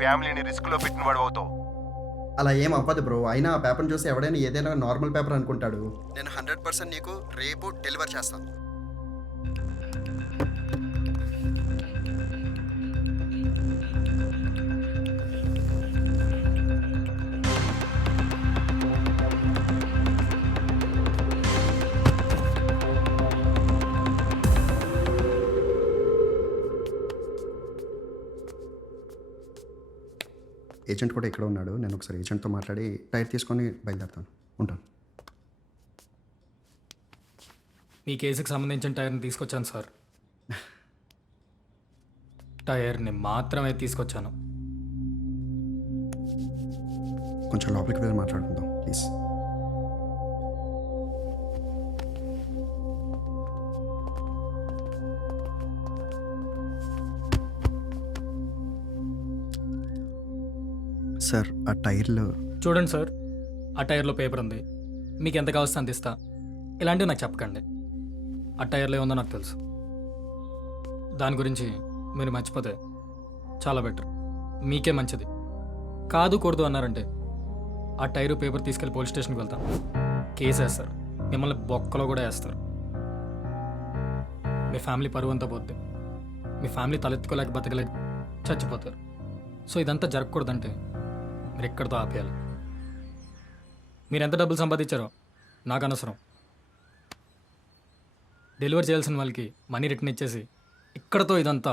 ఫ్యామిలీని రిస్క్లో పెట్టిన వాడు అవుతావు. అలా ఏం అవ్వదు బ్రో. అయినా ఆ పేపర్ని చూసి ఎవడైనా ఏదైనా నార్మల్ పేపర్ అనుకుంటాడు. నేను 100% నీకు రేపు డెలివర్ చేస్తాను. ఏజెంట్ కూడా ఇక్కడ ఉన్నాడు. నేను ఒకసారి ఏజెంట్తో మాట్లాడి టైర్ తీసుకొని బయలుదేరుతాను. ఉంటాను. మీ కేసుకి సంబంధించిన టైర్ని తీసుకొచ్చాను సార్. టైర్ని మాత్రమే తీసుకొచ్చాను. కొంచెం లోపలికి వెళ్ళి మాట్లాడుకుందాం ప్లీజ్. సార్ ఆ టైర్లో చూడండి సార్, ఆ టైర్లో పేపర్ ఉంది. మీకు ఎంత కావస్తే అంత ఇస్తా. ఇలాంటివి నాకు చెప్పకండి. ఆ టైర్లో ఏముందో నాకు తెలుసు. దాని గురించి మీరు మర్చిపోతే చాలా బెటర్, మీకే మంచిది. కాదు కూడదు అన్నారంటే ఆ టైరు పేపర్ తీసుకెళ్ళి పోలీస్ స్టేషన్కి వెళ్తాం. కేసు వేస్తారు, మిమ్మల్ని బొక్కలో కూడా వేస్తారు. మీ ఫ్యామిలీ పరువు అంతా పోద్ది. మీ ఫ్యామిలీ తలెత్తుకోలేక బతకలేక చచ్చిపోతారు. సో ఇదంతా జరగకూడదంటే మీరు ఎక్కడితో ఆపేయాలి. మీరు ఎంత డబ్బులు సంపాదించారో నాకు అనవసరం. డెలివరీ చేయాల్సిన వాళ్ళకి మనీ రిటర్న్ ఇచ్చేసి ఇక్కడతో ఇదంతా